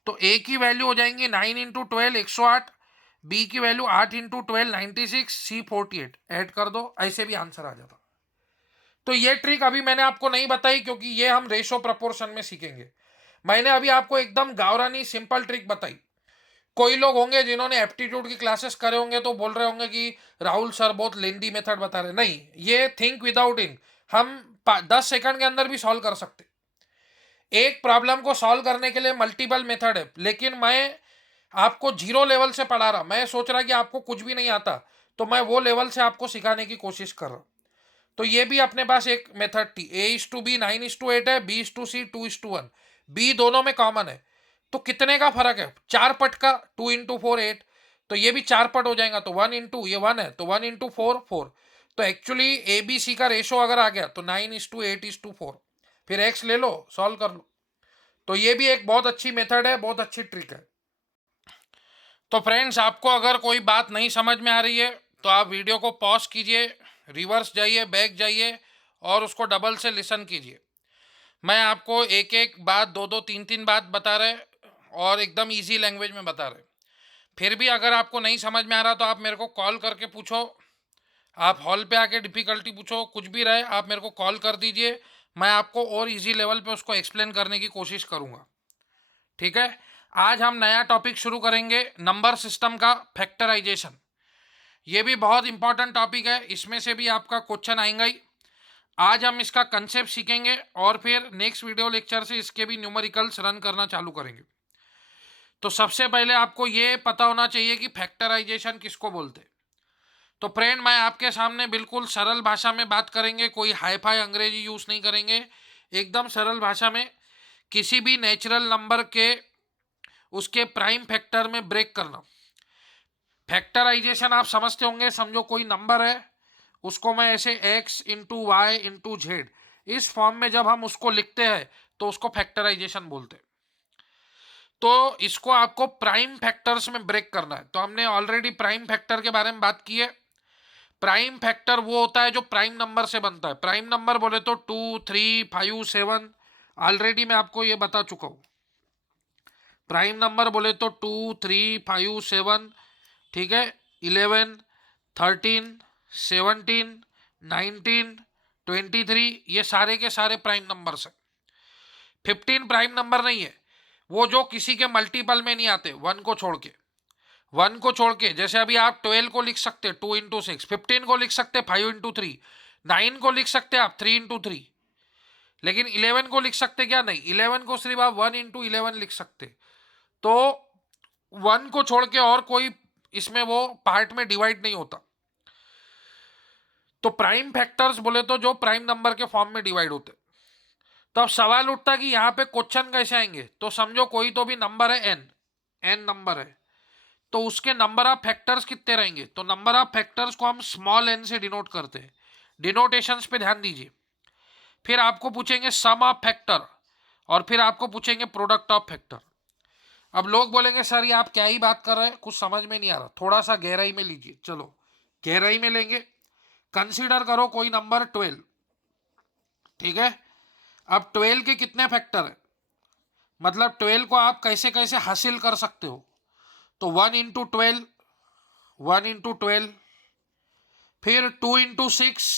तो A की वैल्यू हो जाएंगी 9 इंटू 12 108, B की वैल्यू 8 इंटू 12 96, C 48, ऐड कर दो, ऐसे भी आंसर आ जाता। तो ये ट्रिक अभी मैंने आपको नहीं बताई क्योंकि ये हम रेशो प्रपोर्शन में सीखेंगे। मैंने अभी आपको एकदम गावरानी सिंपल ट्रिक बताई। कोई लोग होंगे जिन्होंने एप्टीट्यूड की क्लासेस करे होंगे तो बोल रहे होंगे कि राहुल सर बहुत लेंदी मेथड बता रहे। नहीं, ये थिंक विदाउट इन, हम 10 सेकंड के अंदर भी सॉल्व कर सकते। एक प्रॉब्लम को सॉल्व करने के लिए मल्टीपल मेथड है, लेकिन मैं आपको जीरो लेवल से पढ़ा रहा, मैं सोच रहा कि आपको कुछ भी नहीं आता, तो मैं वो लेवल से आपको सिखाने की कोशिश कर रहा हूँ। तो ये भी अपने पास एक मेथड थी, A:B 9:8 है, B:C 2:1, B दोनों में कॉमन है, तो कितने का फर्क है 4 पट का, 2 इंटू 4 8, तो ये भी 4 पट हो जाएगा, तो 1 इंटू ये 1 है, तो 1 इंटू 4 4। तो एक्चुअली ABC का रेशो अगर आ गया तो 9:8:4, फिर x ले लो, सॉल्व कर लो। तो ये भी एक बहुत अच्छी मेथड है, बहुत अच्छी ट्रिक है। तो फ्रेंड्स आपको अगर कोई बात नहीं समझ में आ रही है तो आप वीडियो को पॉज कीजिए, रिवर्स जाइए, बैक जाइए और उसको डबल से लिसन कीजिए। मैं आपको एक एक बात, दो दो तीन तीन बात बता रहे और एकदम इजी लैंग्वेज में बता रहे। फिर भी अगर आपको नहीं समझ में आ रहा तो आप मेरे को कॉल करके पूछो, आप हॉल पे आके डिफ़िकल्टी पूछो, कुछ भी रहे आप मेरे को कॉल कर दीजिए, मैं आपको और इजी लेवल पे उसको एक्सप्लेन करने की कोशिश करूँगा, ठीक है। आज हम नया टॉपिक शुरू करेंगे नंबर सिस्टम का, फैक्टराइजेशन। ये भी बहुत इंपॉर्टेंट टॉपिक है, इसमें से भी आपका क्वेश्चन आएगा ही। आज हम इसका कंसेप्ट सीखेंगे और फिर नेक्स्ट वीडियो लेक्चर से इसके भी न्यूमेरिकल्स रन करना चालू करेंगे। तो सबसे पहले आपको ये पता होना चाहिए कि फैक्टराइजेशन किसको बोलते हैं। तो फ्रेंड मैं आपके सामने बिल्कुल सरल भाषा में बात करेंगे, कोई हाई फाई अंग्रेजी यूज़ नहीं करेंगे, एकदम सरल भाषा में। किसी भी नेचुरल नंबर के उसके प्राइम फैक्टर में ब्रेक करना। फैक्टराइजेशन आप समझते होंगे, समझो कोई नंबर है, उसको मैं ऐसे x into Y into Z इस फॉर्म में जब हम उसको लिखते हैं तो उसको फैक्टराइजेशन बोलते हैं। तो इसको आपको प्राइम फैक्टर्स में ब्रेक करना है। तो हमने ऑलरेडी प्राइम फैक्टर के बारे में बात की है। प्राइम फैक्टर वो होता है जो प्राइम नंबर से बनता है। प्राइम नंबर बोले तो 2, 3, 5, 7, ऑलरेडी मैं आपको ये बता चुका हूं। प्राइम नंबर बोले तो 2, 3, 5, 7, ठीक है, 11, 13, 17, 19, 23, ये सारे के सारे प्राइम नंबर्स है। 15 प्राइम नंबर नहीं है, वो जो किसी के मल्टीपल में नहीं आते, वन को छोड़ के। वन को छोड़ के जैसे अभी आप 12 को लिख सकते 2 into 6, 15 को लिख सकते 5 into 3, 9 को लिख सकते आप 3 into 3, लेकिन 11 को लिख सकते क्या? नहीं, 11 को सिर्फ आप 1 into 11 लिख सकते। तो वन को छोड़ के और कोई इसमें वो पार्ट में डिवाइड नहीं होता। तो प्राइम फैक्टर्स बोले तो जो प्राइम नंबर के फॉर्म में डिवाइड होते। तो अब सवाल उठता कि यहाँ पे क्वेश्चन कैसे आएंगे? तो समझो कोई तो भी नंबर है एन, एन नंबर है, तो उसके नंबर ऑफ फैक्टर्स कितने रहेंगे? तो नंबर ऑफ फैक्टर्स को हम स्मॉल एन से डिनोट करते हैं। डिनोटेशंस पे ध्यान दीजिए। फिर आपको पूछेंगे सम ऑफ फैक्टर, और फिर आपको पूछेंगे प्रोडक्ट ऑफ फैक्टर। अब लोग बोलेंगे सर ये आप क्या ही बात कर रहे हैं, कुछ समझ में नहीं आ रहा। थोड़ा सा गहराई में लीजिए। चलो गहराई में लेंगे। कंसीडर करो कोई नंबर 12, ठीक है। अब 12 के कितने फैक्टर है, मतलब 12 को आप कैसे कैसे हासिल कर सकते हो? तो 1 into 12, 1 into 12, फिर 2 into 6,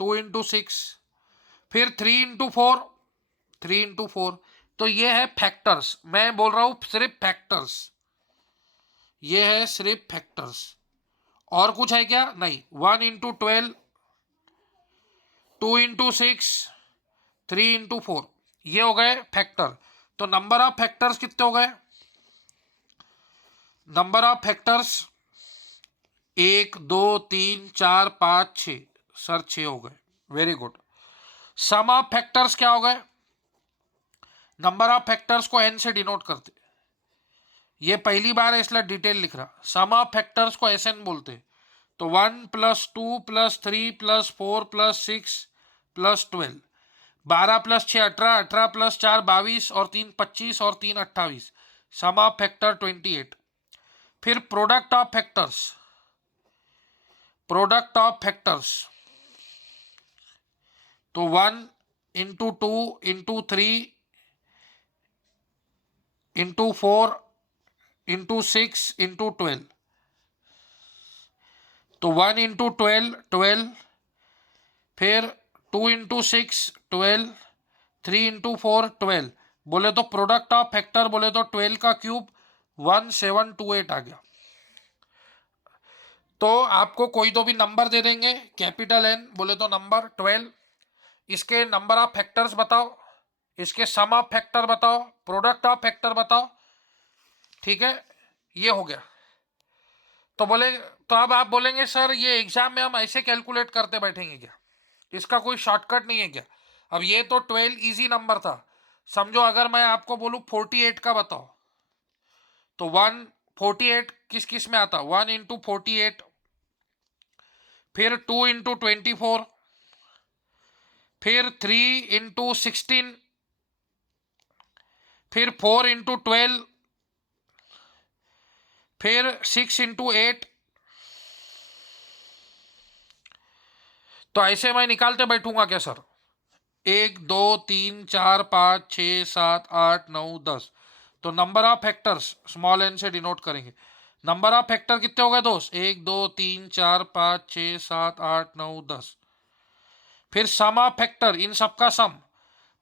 2 into 6, फिर 3 into 4, 3 into 4। तो ये है फैक्टर्स, मैं बोल रहा हूं सिर्फ फैक्टर्स, ये है सिर्फ फैक्टर्स। और कुछ है क्या? नहीं। 1 into 12, 2 into 6, 3 into 4, ये हो गए फैक्टर। तो नंबर ऑफ फैक्टर्स कितने हो गए? नंबर ऑफ फैक्टर्स 1, 2, 3, 4, 5, 6, सर 6 हो गए। Very good. Sum of factors क्या हो गए? नंबर ऑफ फैक्टर्स को एन से डिनोट करते। ये पहली बार है इसलिए डिटेल लिख रहा। सम ऑफ फैक्टर्स को एस एन बोलते। तो 1 + 2 + 3 + 4 + 6 + 12, 12 + 6 18, 18 + 4 22, और 3 25, और 3 28। सम ऑफ फैक्टर 28। फिर product of factors, product of factors तो 1 × 2 × 3 × 4 × 6 × 12। तो 1 × 12, 12, फिर 2 × 6, 12, 3 × 4, 12। बोले तो प्रोडक्ट ऑफ फैक्टर बोले तो 12 का क्यूब 1728 आ गया। तो आपको कोई तो भी नंबर दे देंगे, कैपिटल एन बोले तो नंबर 12, इसके नंबर ऑफ फैक्टर्स बताओ, इसके सम ऑफ फैक्टर बताओ, प्रोडक्ट ऑफ फैक्टर बताओ, ठीक है, ये हो गया। तो बोले, तो अब आप बोलेंगे सर ये एग्जाम में हम ऐसे कैलकुलेट करते बैठेंगे क्या? इसका कोई शॉर्टकट नहीं है क्या? अब ये तो 12 इजी नंबर था। समझो अगर मैं आपको बोलूं 48 का बताओ, तो 148 किस किस में आता? 1 × 48, फिर 2 × 24, फिर 3 × 16, फिर 4 × 12, फिर 6 × 8। तो ऐसे मैं निकालते बैठूंगा क्या सर? 1 2 3 4 5 6 7 8 9 10। तो number of factors small N से डिनोट करेंगे। नंबर ऑफ फैक्टर कितने हो गए दोस्त? 1 2 3 4 5 6 7 8 9 10। फिर सम ऑफ फैक्टर, इन सबका सम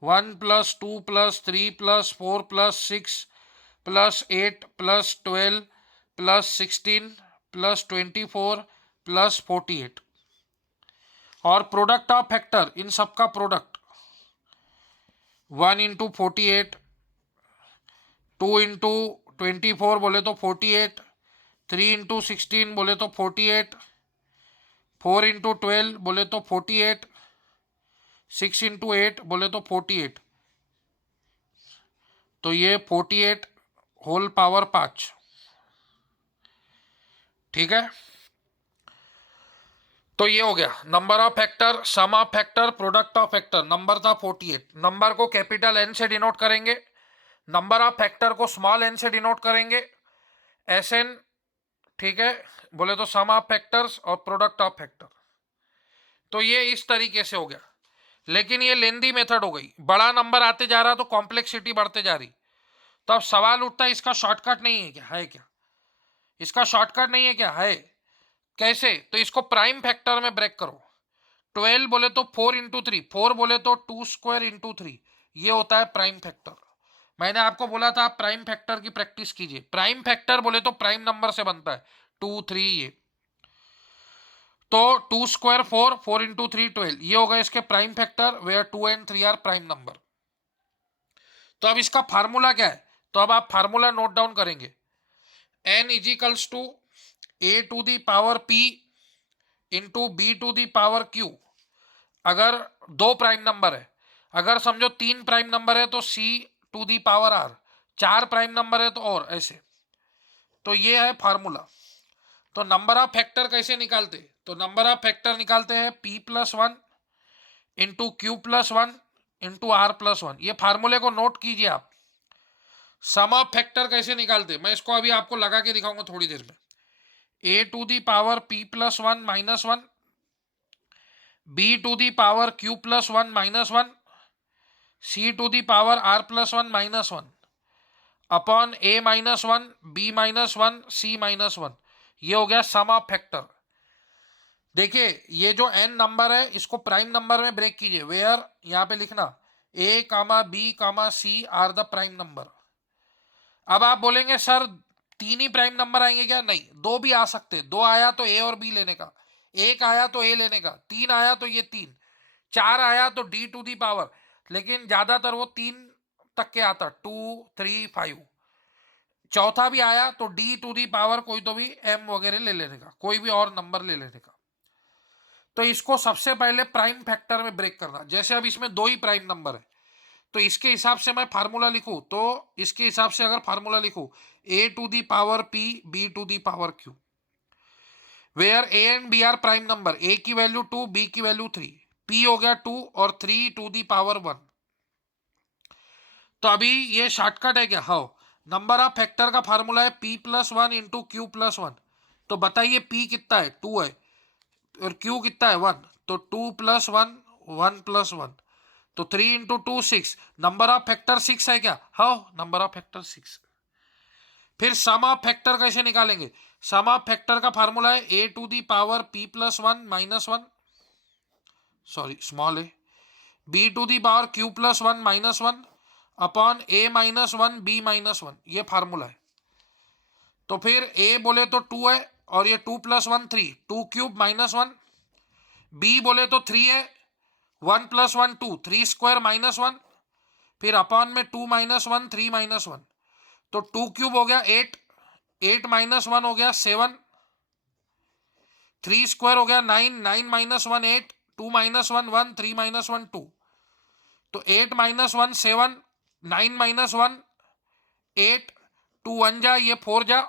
1 + 2 + 3 + 4 + 6 + 8 + 24 + 48। और प्रोडक्ट ऑफ फैक्टर, इन सबका प्रोडक्ट 1 × 48, 2 × 24 बोले तो 48, 3 × 16 बोले तो 48, 4 × 12 बोले तो 48, 6 × 8 बोले तो 48। तो ये 48 होल पावर 5, ठीक है। तो ये हो गया number of factor, sum of factor, product of factor. Number था 48। नंबर को कैपिटल एन से डिनोट करेंगे, नंबर ऑफ फैक्टर को स्मॉल एन से डिनोट करेंगे, एस एन, ठीक है, बोले तो सम ऑफ फैक्टर्स और प्रोडक्ट ऑफ फैक्टर। तो ये इस तरीके से हो गया, लेकिन ये लेंदी मेथड हो गई, बड़ा नंबर आते जा रहा तो कॉम्प्लेक्सिटी बढ़ते जा रही। तो अब सवाल उठता है इसका शॉर्टकट नहीं है क्या? है क्या इसका शॉर्टकट नहीं है क्या? है। कैसे? तो इसको प्राइम फैक्टर में ब्रेक करो। 12 बोले तो 4 × 3, 4 बोले तो 2² × 3, ये होता है प्राइम फैक्टर। मैंने आपको बोला था आप प्राइम फैक्टर की प्रैक्टिस कीजिए। प्राइम फैक्टर बोले तो प्राइम नंबर से बनता है, 2 3, ये तो 2² 4, 4 × 3 12, ये होगा इसके prime factor, where 2 and 3 are prime number. तो अब इसका फार्मूला क्या है? तो अब आप फार्मूला नोट डाउन करेंगे, n equals to a⁴p into b⁴q। अगर दो प्राइम नंबर है, अगर समझो 3 प्राइम नंबर है तो c⁴r, 4 प्राइम नंबर है तो और ऐसे। तो ये है फार्मूला। तो नंबर ऑफ फैक्टर कैसे निकालते? तो नंबर ऑफ फैक्टर निकालते हैं p+1 into q+1 into r+1। ये फार्मूले को नोट कीजिए आप। सम ऑफ फैक्टर कैसे निकालते? मैं इसको अभी आपको लगा के दिखाऊंगा थोड़ी देर में। a⁴p+1 -1, b⁴q+1 -1, c⁴r+1 -1 upon a-1, b-1, c-1। ये हो गया सम ऑफ फैक्टर। देखिए ये जो n नंबर है इसको प्राइम नंबर में ब्रेक कीजिए, वेयर यहां पे लिखना a, b, c are the prime number. अब आप बोलेंगे सर 3 ही प्राइम नंबर आएंगे क्या? नहीं, 2 भी आ सकते। 2 आया तो a और b लेने का, 1 आया तो a लेने का, 3 आया तो ये 3, 4 आया तो d⁴, लेकिन ज्यादातर वो 3 तक के आता, 2 3 5। चौथा भी आया तो d⁴ कोई तो भी m वगैरह ले लेने का, कोई भी और नंबर ले लेने का। तो इसको सबसे पहले प्राइम फैक्टर में ब्रेक करना। जैसे अब इसमें 2 ही प्राइम नंबर है तो इसके हिसाब से मैं फार्मूला लिखूं, तो इसके हिसाब से अगर फार्मूला लिखूं a⁴p b⁴q, where a and b are prime number, a की वैल्यू 2, b की वैल्यू 3, p हो गया 2 और 3⁴1। तो अभी ये शॉर्टकट है क्या? हाँ। नंबर ऑफ फैक्टर का फार्मूला है p+1 इंटू q+1। तो बताइए p कितना है? 2 है और q कितना है? 1। तो 2+1 1+1, तो 3 × 2 6। नंबर ऑफ फैक्टर 6 है क्या? हाँ, नंबर ऑफ फैक्टर 6। फिर सम ऑफ फैक्टर कैसे निकालेंगे? सम ऑफ फैक्टर का फार्मूला है a⁴p+1 -1, सॉरी स्मॉल है, b⁴q+1 -1 अपॉन a-1 b-1, ये फार्मूला है। तो फिर a बोले तो 2 है और ये 2+1 3, 2³ -1, b बोले तो 3 है, 1+1 2, 3² -1, फिर अपॉन में 2 -1 3 -1, तो 2³ हो गया 8, 8 -1 हो गया 7, 3² हो गया 9, 9 -1 8, 2 -1 1, 3 -1 2, तो 8 -1 7, 9 -1 8, 2 1 जा, ये 4 जा,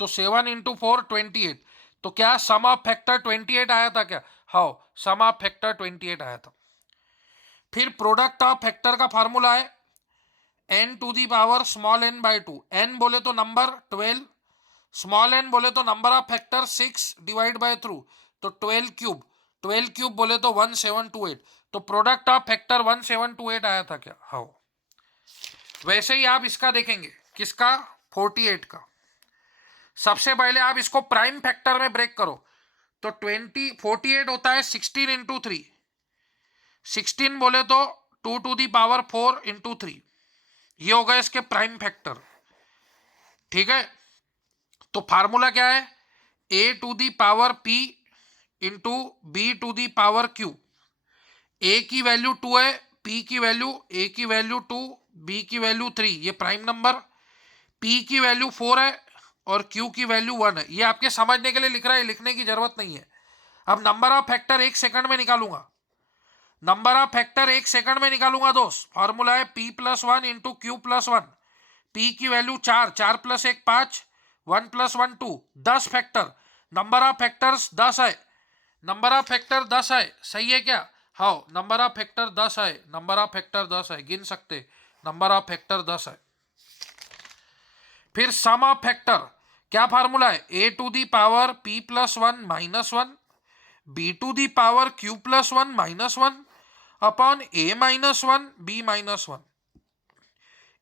तो 7 × 4 28। तो क्या सम ऑफ फैक्टर 28 आया था क्या? हाँ, सम ऑफ फैक्टर 28 आया था। फिर प्रोडक्ट ऑफ फैक्टर का फार्मूला है n⁴ small n by 2। n बोले तो नंबर 12, स्मॉल n बोले तो number of factor 6 divide by through, तो 12³ 12³ बोले तो 1728। तो प्रोडक्ट ऑफ फैक्टर 1728 आया था क्या? हाँ। वैसे ही आप इसका देखेंगे, किसका? 48 का। सबसे पहले आप इसको प्राइम फैक्टर में ब्रेक करो, तो 48 होता है 16 × 3, 16 बोले तो 2⁴ 4 × 3, ये होगा इसके प्राइम फैक्टर। ठीक है, तो फार्मूला क्या है? a⁴p into b⁴q। a की वैल्यू 2 है, p की वैल्यू, a की वैल्यू 2, b की वैल्यू 3, ये प्राइम नंबर, p की वैल्यू 4 है और q की वैल्यू 1 है। ये आपके समझने के लिए लिख रहा है, लिखने की जरूरत नहीं है। अब नंबर ऑफ फैक्टर 1 सेकंड में निकालूंगा, नंबर ऑफ फैक्टर 1 सेकंड में निकालूंगा दोस्त। फॉर्मूला है p+1 इंटू q+1। p की value 4, 4 + 1 5, 1 + 1 2, 10 factor. Number of factors 10 है, नंबर ऑफ फैक्टर 10 है, सही है क्या? हाँ, नंबर ऑफ फैक्टर 10 है, नंबर ऑफ फैक्टर 10 है, गिन सकते। नंबर ऑफ फैक्टर 10 है। फिर सम ऑफ फैक्टर, क्या फार्मूला है? A to the power P plus one minus one B to the power Q plus one minus one upon A minus one B minus one.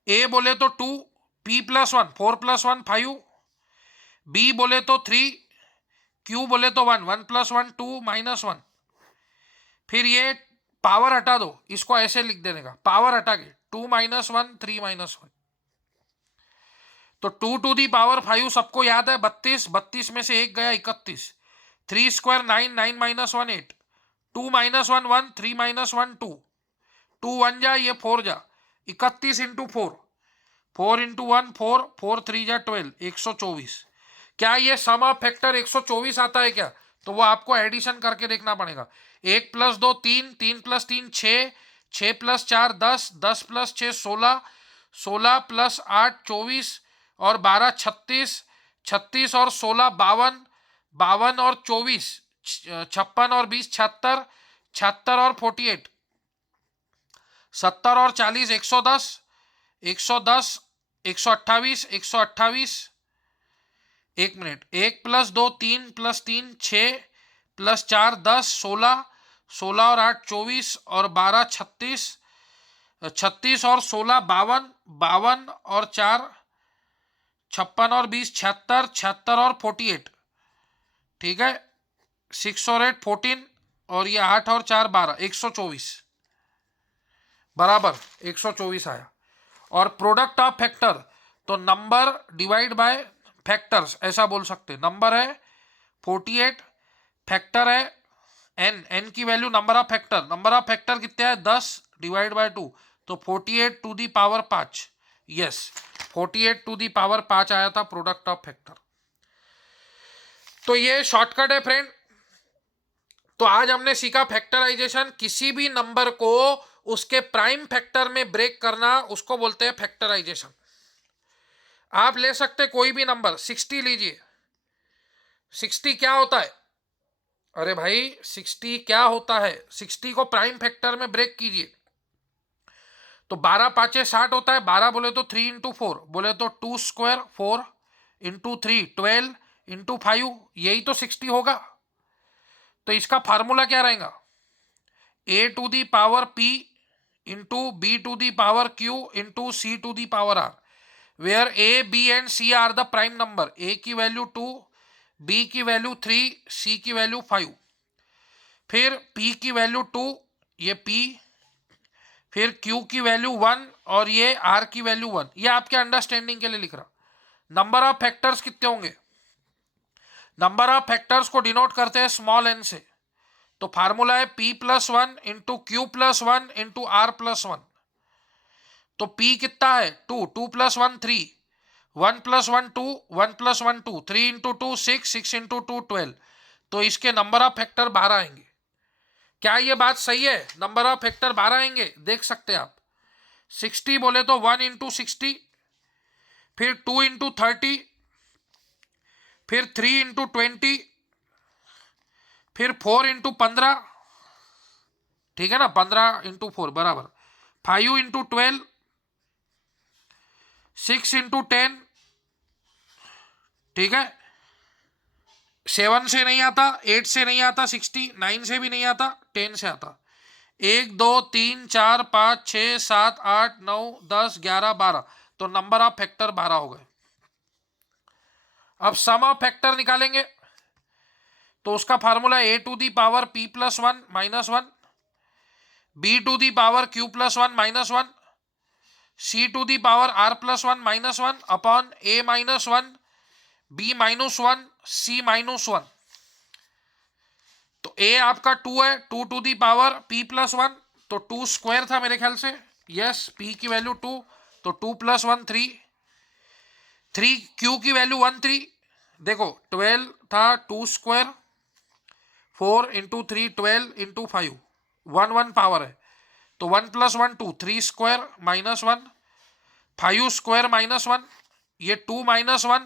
A बोले तो 2, P plus one 4 plus one 5, B बोले तो 3, Q बोले तो 1, 1 plus one 2 minus one. फिर ये power हटा दो, इसको ऐसे लिख देने का, पावर हटा के 2 माइनस वन 3 माइनस वन। तो 2 टू दी पावर 5 सबको याद है 32, 32 में से एक गया 31, 3 square 9, 9 minus one 8, 2 minus one 1, 3 minus one 2, 2 1 जा, ये 4 जा, 31 इंटू 4, 4 इंटू 1 4, 4 3 जा 12, 124। क्या ये सम ऑफ फैक्टर 124 आता है क्या? तो वो आपको एडिशन करके देखना पड़ेगा। 1 plus 2 3, 3 plus 3 6, 6 plus 4 10, 10 plus 6 16, 16 plus 8 24 और 12 36, 36 और 16 52, 52 और 24 56 और 20 76, 76 और 48 70 और 40 110, 110 128, 128। एक मिनट, 1 प्लस 2 3 प्लस 3 6 प्लस 4 10, 16, 16 और 8 24 और 12 36, 36 और 16 52, 52 और 4 56 और 20 76, 76 और 48। ठीक है, 6 और 8 14 और ये 8 और 4 12, 124 बराबर 124 आया। और प्रोडक्ट ऑफ फैक्टर, तो नंबर डिवाइड बाय फैक्टर्स ऐसा बोल सकते। नंबर है 48, फैक्टर है n, n की वैल्यू नंबर ऑफ फैक्टर कितने है 10 डिवाइड बाय 2, तो 48 to the power 5। Yes, 48 to the power 5 आया था प्रोडक्ट ऑफ फैक्टर। तो ये शॉर्टकट है फ्रेंड। तो आज हमने सीखा फैक्टराइजेशन, किसी भी नंबर को उसके प्राइम फैक्टर में ब्रेक करना, उसको बोलते हैं फैक्टराइजेशन। आप ले सकते कोई भी नंबर, 60 लीजिए। 60 क्या होता है? अरे भाई 60 क्या होता है? 60 को प्राइम फैक्टर में ब्रेक कीजिए तो 12 5 60 होता है। 12 बोले तो 3 इंटू 4, बोले तो 2 स्क्वायर 4 इंटू 3 12 इंटू 5, यही तो 60 होगा। तो इसका फार्मूला क्या रहेगा? a to the power p into B to the power q into C to the power r, where a b and c are the prime number. a की value 2, b की value 3, c की value 5। फिर p की value 2, ये p, फिर q की value 1 और ये r की वैल्यू 1। ये आपके अंडरस्टैंडिंग के लिए लिख रहा। नंबर ऑफ फैक्टर्स कितने होंगे? नंबर ऑफ फैक्टर्स को डिनोट करते हैं स्मॉल n से। तो फार्मूला है p plus one into Q plus one into R plus one. तो p कितना है 2, 2 plus 1 3, 1 plus 1 2, 1 plus 1 2, 3 into 2 6, 6 into 2 12। तो इसके नंबर ऑफ फैक्टर 12 आएंगे। क्या ये बात सही है? नंबर ऑफ फैक्टर 12 आएंगे, देख सकते हैं आप। 60 बोले तो 1 इंटू 60, फिर 2 इंटू 30, फिर 3 इंटू 20, फिर 4 इंटू 15, ठीक है ना, 15 इंटू 4 बराबर 5 इंटू 12, 6 इंटू 10, ठीक है। 7 से नहीं आता, 8 से नहीं आता 60, 9 से भी नहीं आता, 10 से आता। 1 2 3 4 5 6 7 8 9 10 11 12। तो नंबर ऑफ फैक्टर 12 हो गए। अब सम ऑफ फैक्टर निकालेंगे तो उसका formula a to the power p plus one minus one, b to the power q plus one minus one, c to the power r plus one minus one upon a minus one, b minus one, c minus one. तो a आपका 2 है, 2 to the power p plus one, तो 2 square था मेरे ख्याल से। Yes, p की value 2, तो 2 प्लस 1 3, 3 q की वैल्यू 1 3। देखो 12 था, 2 स्क्वायर 4 इंटू 3 12 इंटू 5, 1 1 पावर है। तो 1 plus 1 2, 3 square minus 1, 5 square minus 1, ये 2 माइनस 1